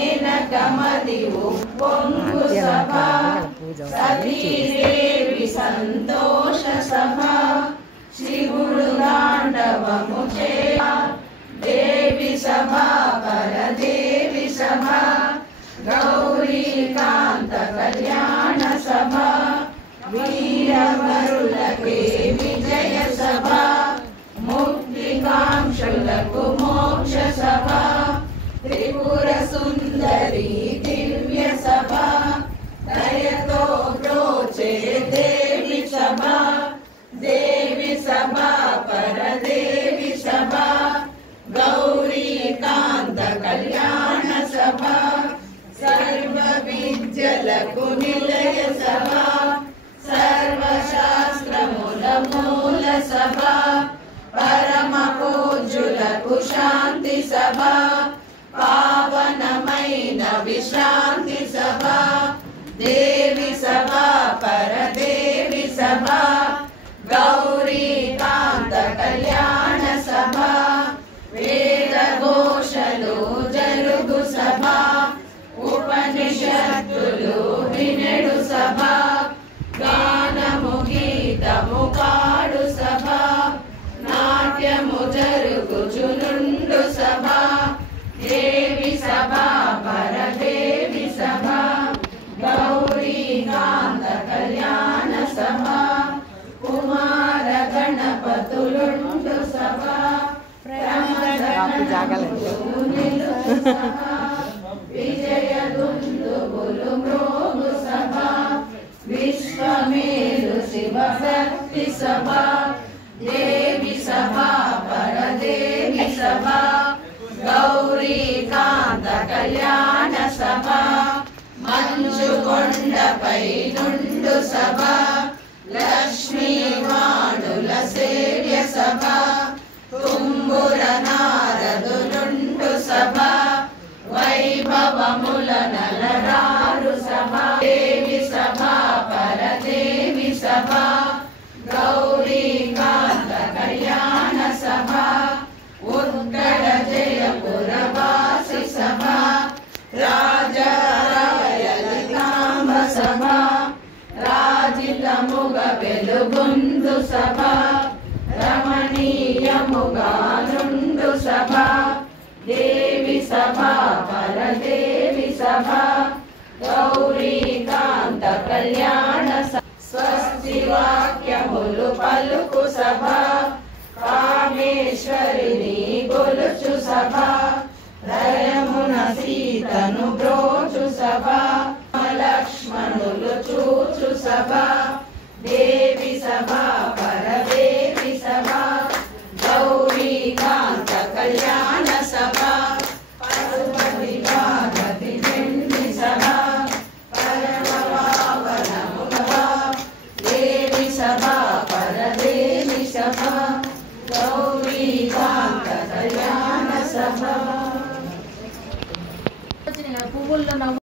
కమది ఉప్పొంగు సభ సతీదేవి సంతోష సభ శివుడు తాండవము చేయ దేవి సభ పరదేవి సభ గౌరీకాంత కళ్యాణ సభ వీరవరులకే విజయ సభ ముక్తికాంక్షులకు మోక్ష సభ త్రిపుర సుందరి దివ్య సభ దయతో ప్రోచే దేవి సభ దేవి సభ పరదేవి సభ గౌరీకాంత కళ్యాణ సభ సర్వ విద్యలకు నిలయ సభ సర్వశాస్త్రముల మూల సభ పరమ పూజ్యులకు శాంతి సభ పావనమైన విశ్రాంతి సభ దేవి సభ పరదేవి సభ గౌరీకాంత కళ్యాణ సభ వేద ఘోషలు జరుగు సభ ఉపనిషత్తులు వినడు సభ గానము గీతము పాడు సభ నాట్యము జరుగుచునుండు సభ దేవి సభ పరదేవి సభ గౌరీకాంత కళ్యాణ సభ కుమార గణపతులుండు సభ విజయ దుందుబులు మ్రోగు సభ విశ్వమేరు శివ భక్తి సభ దేవి సభ పరదేవి సభ గౌరీకాంత కళ్యాణ సభ మంచు కొండపై నుండు సభ లక్ష్మీవాణుల సేవ్య సభ తుంబుర నారదులుండు సభ వైభవముల నలరారు సభ దేవి సభ పరదేవి సభ గౌరీకాంత కళ్యాణ సభ ఉత్కళ జయపురవాసి సభ రాజరాయలికాంబ సభ రాజితముగ వెలుగొందు సభ రమణీయముగా నుండు సభ దేవి సభ పరదేవి సభ గౌరీకాంత కళ్యాణ స్వస్తి వాక్యములు పలుకు సభ కామేశ్వరిని గొలుచు సభ దయమున సీతను బ్రోచు సభ లక్ష్మణులు చూచు సభ దేవి సభ పరదేవి సభ గౌరీకాంత కళ్యాణ సభ పశుపతి పార్వతి చండి సభ పరమపావనముగ దేవి సభ పరదేవి సభ గౌరీకాంత కళ్యాణ సభ పువ్వుల్లో